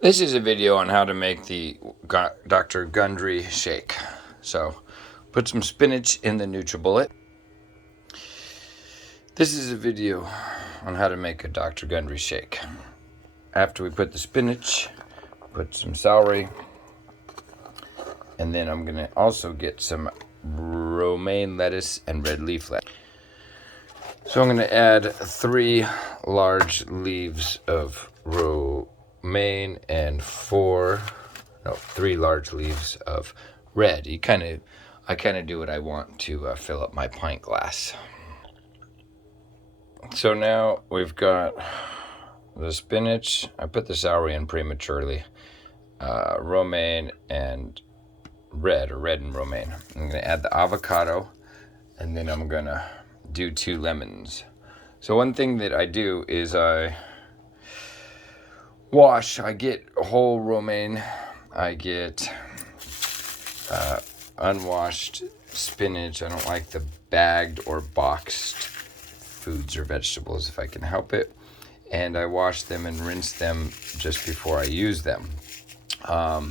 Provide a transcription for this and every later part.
This is a video on how to make the Dr. Gundry shake. So, put some spinach in the Nutribullet. This is a video on how to make a Dr. Gundry shake. After we put the spinach, put some celery, and then I'm going to also get some romaine lettuce and red leaf lettuce. So I'm going to add 3 large leaves of romaine and 3 large leaves of red. I kind of do what I want to fill up my pint glass. So now we've got the spinach. I put the celery in prematurely. Romaine and red and romaine. I'm going to add the avocado, and then I'm going to do 2 lemons. So one thing that I do is I get whole romaine, I get unwashed spinach. I don't like the bagged or boxed foods or vegetables if I can help it. And I wash them and rinse them just before I use them. I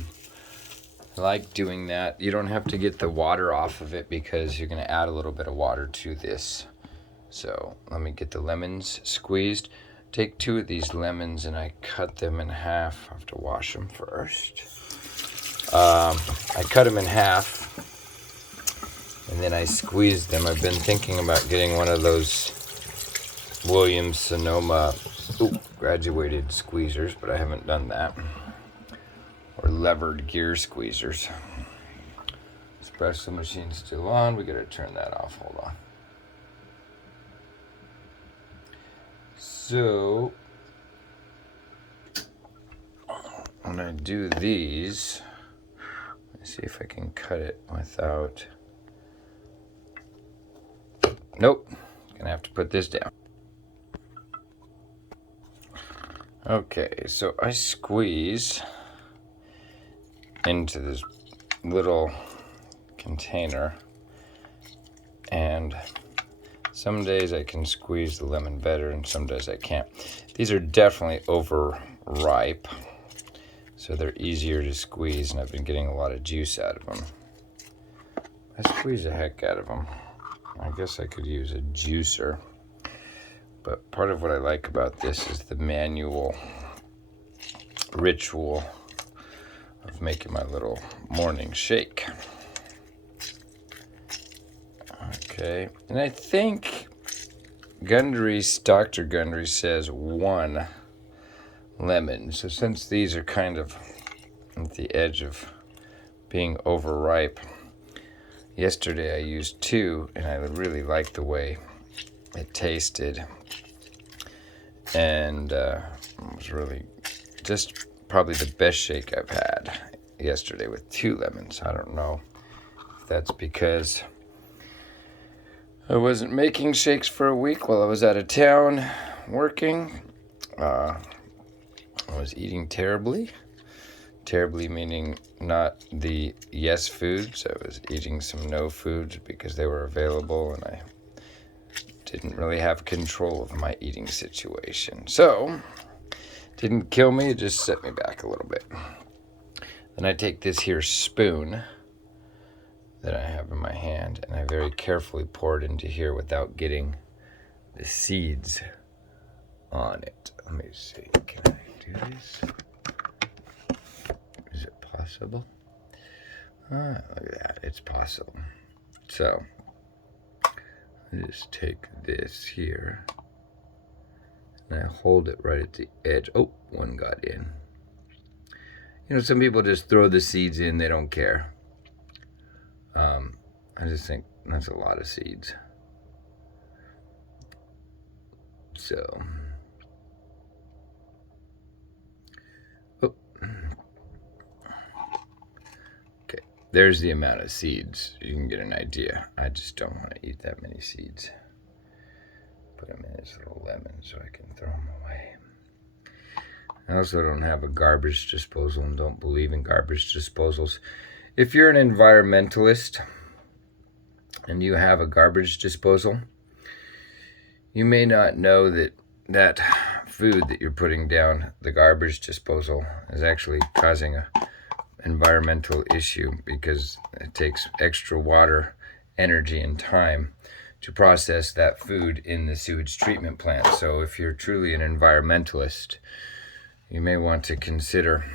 like doing that. You don't have to get the water off of it because you're going to add a little bit of water to this. So let me get the lemons squeezed. Take 2 of these lemons and I cut them in half. I have to wash them first. I cut them in half and then I squeeze them. I've been thinking about getting one of those Williams-Sonoma graduated squeezers, but I haven't done that. Or levered gear squeezers. Espresso machine's still on. We gotta turn that off. Hold on. So when I do these, let's see if I can cut it without. Nope. Gonna have to put this down. Okay, so I squeeze into this little container, and some days I can squeeze the lemon better and some days I can't. These are definitely overripe, so they're easier to squeeze, and I've been getting a lot of juice out of them. I squeeze the heck out of them. I guess I could use a juicer, but part of what I like about this is the manual ritual of making my little morning shake. Okay, and I think Dr. Gundry says 1 lemon. So since these are kind of at the edge of being overripe, yesterday I used 2, and I really liked the way it tasted. And it was really just probably the best shake I've had yesterday with 2 lemons. I don't know if that's because I wasn't making shakes for a week while I was out of town working. I was eating terribly. Terribly meaning not the yes foods. I was eating some no foods because they were available, and I didn't really have control of my eating situation. So, didn't kill me, it just set me back a little bit. Then I take this here spoon that I have in my hand, and I very carefully pour it into here without getting the seeds on it. Let me see, can I do this? Is it possible? Look at that, it's possible. So, I just take this here, and I hold it right at the edge. Oh, one got in. You know, some people just throw the seeds in, they don't care. I just think that's a lot of seeds. So, okay, there's the amount of seeds. You can get an idea. I just don't want to eat that many seeds. Put them in this little lemon so I can throw them away. I also don't have a garbage disposal and don't believe in garbage disposals. If you're an environmentalist and you have a garbage disposal, you may not know that food that you're putting down the garbage disposal is actually causing a environmental issue, because it takes extra water, energy, and time to process that food in the sewage treatment plant. So if you're truly an environmentalist, you may want to consider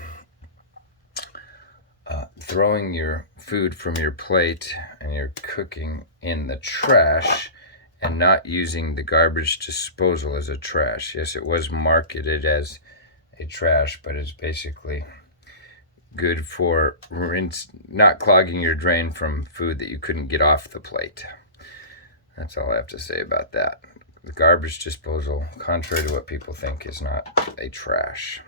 throwing your food from your plate and your cooking in the trash, and not using the garbage disposal as a trash. Yes, it was marketed as a trash, but it's basically good for not clogging your drain from food that you couldn't get off the plate. That's all I have to say about that. The garbage disposal, contrary to what people think, is not a trash.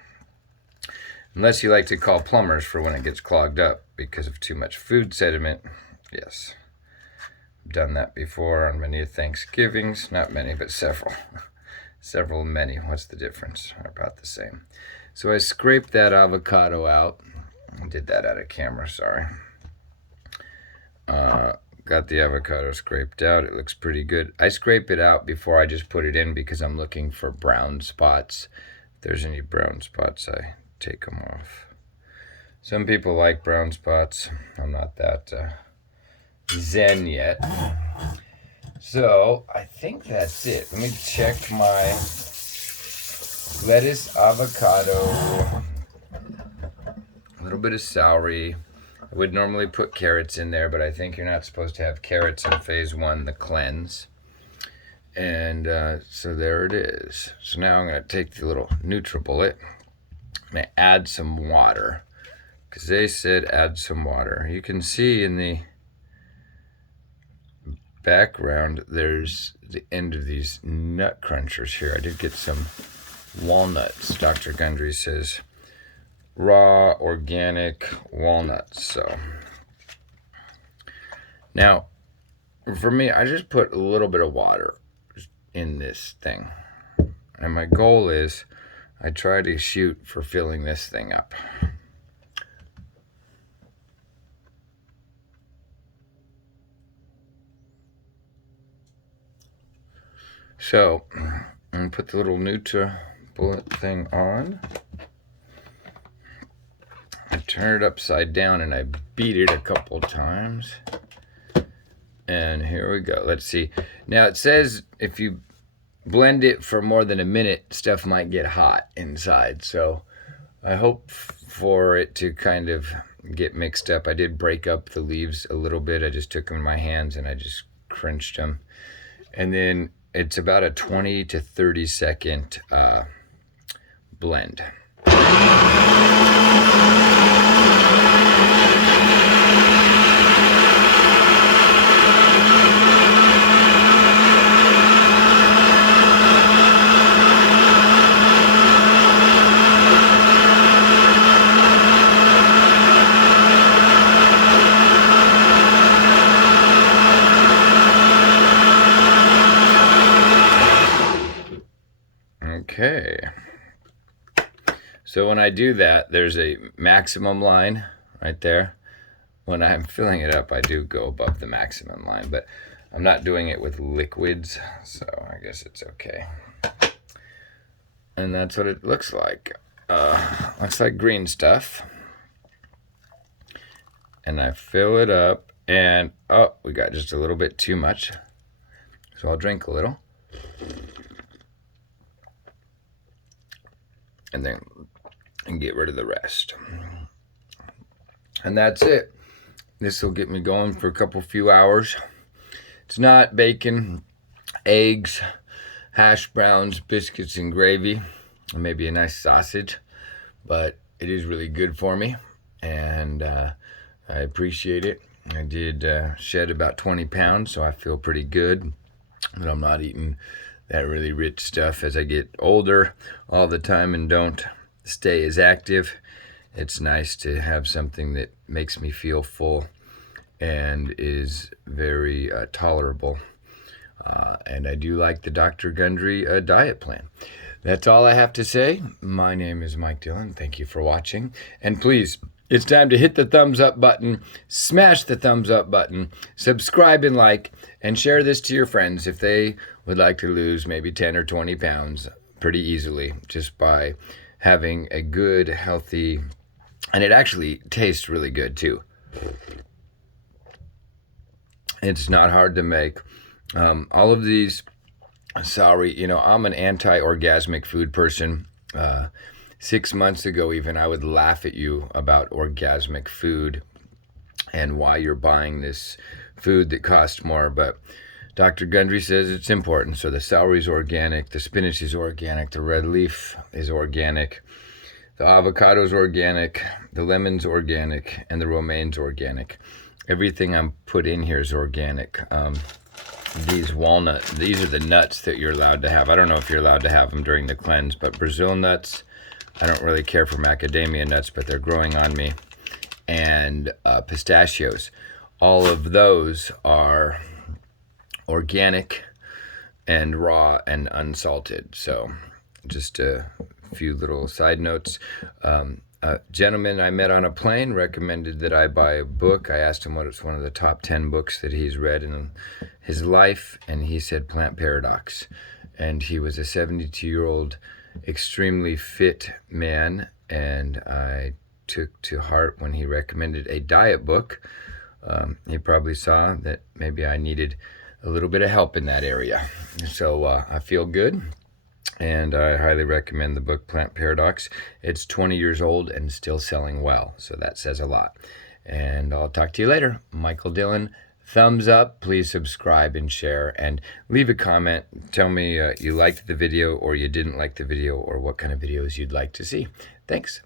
Unless you like to call plumbers for when it gets clogged up because of too much food sediment. Yes, I've done that before on many Thanksgivings. Not many, but several. Several, many. What's the difference? They're about the same. So I scraped that avocado out. I did that out of camera, sorry. Got the avocado scraped out. It looks pretty good. I scrape it out before I just put it in, because I'm looking for brown spots. If there's any brown spots, I take them off. Some people like brown spots. I'm not that zen yet. So I think that's it. Let me check my lettuce, avocado, a little bit of celery. I would normally put carrots in there, but I think you're not supposed to have carrots in phase 1, the cleanse. And so there it is. So now I'm going to take the little Nutribullet. I'm going to add some water, because they said add some water. You can see in the background there's the end of these nut crunchers here. I did get some walnuts. Dr. Gundry says raw organic walnuts. So now for me, I just put a little bit of water in this thing, and my goal is I try to shoot for filling this thing up. So I'm gonna put the little Nutribullet thing on. I turn it upside down and I beat it a couple times. And here we go. Let's see. Now it says if you blend it for more than a minute, stuff might get hot inside. So I hope for it to kind of get mixed up. I did break up the leaves a little bit. I just took them in my hands and I just crunched them. And then it's about a 20 to 30 second blend. Okay, so when I do that, there's a maximum line right there. When I'm filling it up, I do go above the maximum line, but I'm not doing it with liquids, so I guess it's okay. And that's what it looks like. Looks like green stuff. And I fill it up, and oh, we got just a little bit too much, so I'll drink a little. And then get rid of the rest. And that's it. This will get me going for a few hours. It's not bacon, eggs, hash browns, biscuits, and gravy, and maybe a nice sausage, but it is really good for me, and I appreciate it. I did shed about 20 pounds, so I feel pretty good that I'm not eating that really rich stuff as I get older all the time and don't stay as active. It's nice to have something that makes me feel full and is very tolerable. And I do like the Dr. Gundry diet plan. That's all I have to say. My name is Mike Dillon. Thank you for watching. And please, it's time to hit the thumbs up button, smash the thumbs up button, subscribe and like, and share this to your friends if they would like to lose maybe 10 or 20 pounds pretty easily just by having a good, healthy, and it actually tastes really good too. It's not hard to make. All of these celery, I'm an anti-orgasmic food person. 6 months ago, even, I would laugh at you about orgasmic food and why you're buying this food that costs more. But Dr. Gundry says it's important. So the celery is organic, the spinach is organic, the red leaf is organic, the avocado is organic, the lemon's organic, and the romaine's organic. Everything I'm put in here is organic. These are the nuts that you're allowed to have. I don't know if you're allowed to have them during the cleanse, but Brazil nuts, I don't really care for macadamia nuts, but they're growing on me. And pistachios. All of those are organic and raw and unsalted. So just a few little side notes. A gentleman I met on a plane recommended that I buy a book. I asked him what it's one of the top 10 books that he's read in his life, and he said Plant Paradox. And he was a 72-year-old extremely fit man, and I took to heart when he recommended a diet book. He probably saw that maybe I needed a little bit of help in that area. So I feel good, and I highly recommend the book Plant Paradox. It's 20 years old and still selling well, so that says a lot. And I'll talk to you later. Michael Dillon, thumbs up, please subscribe and share, and leave a comment. Tell me you liked the video or you didn't like the video, or what kind of videos you'd like to see. Thanks.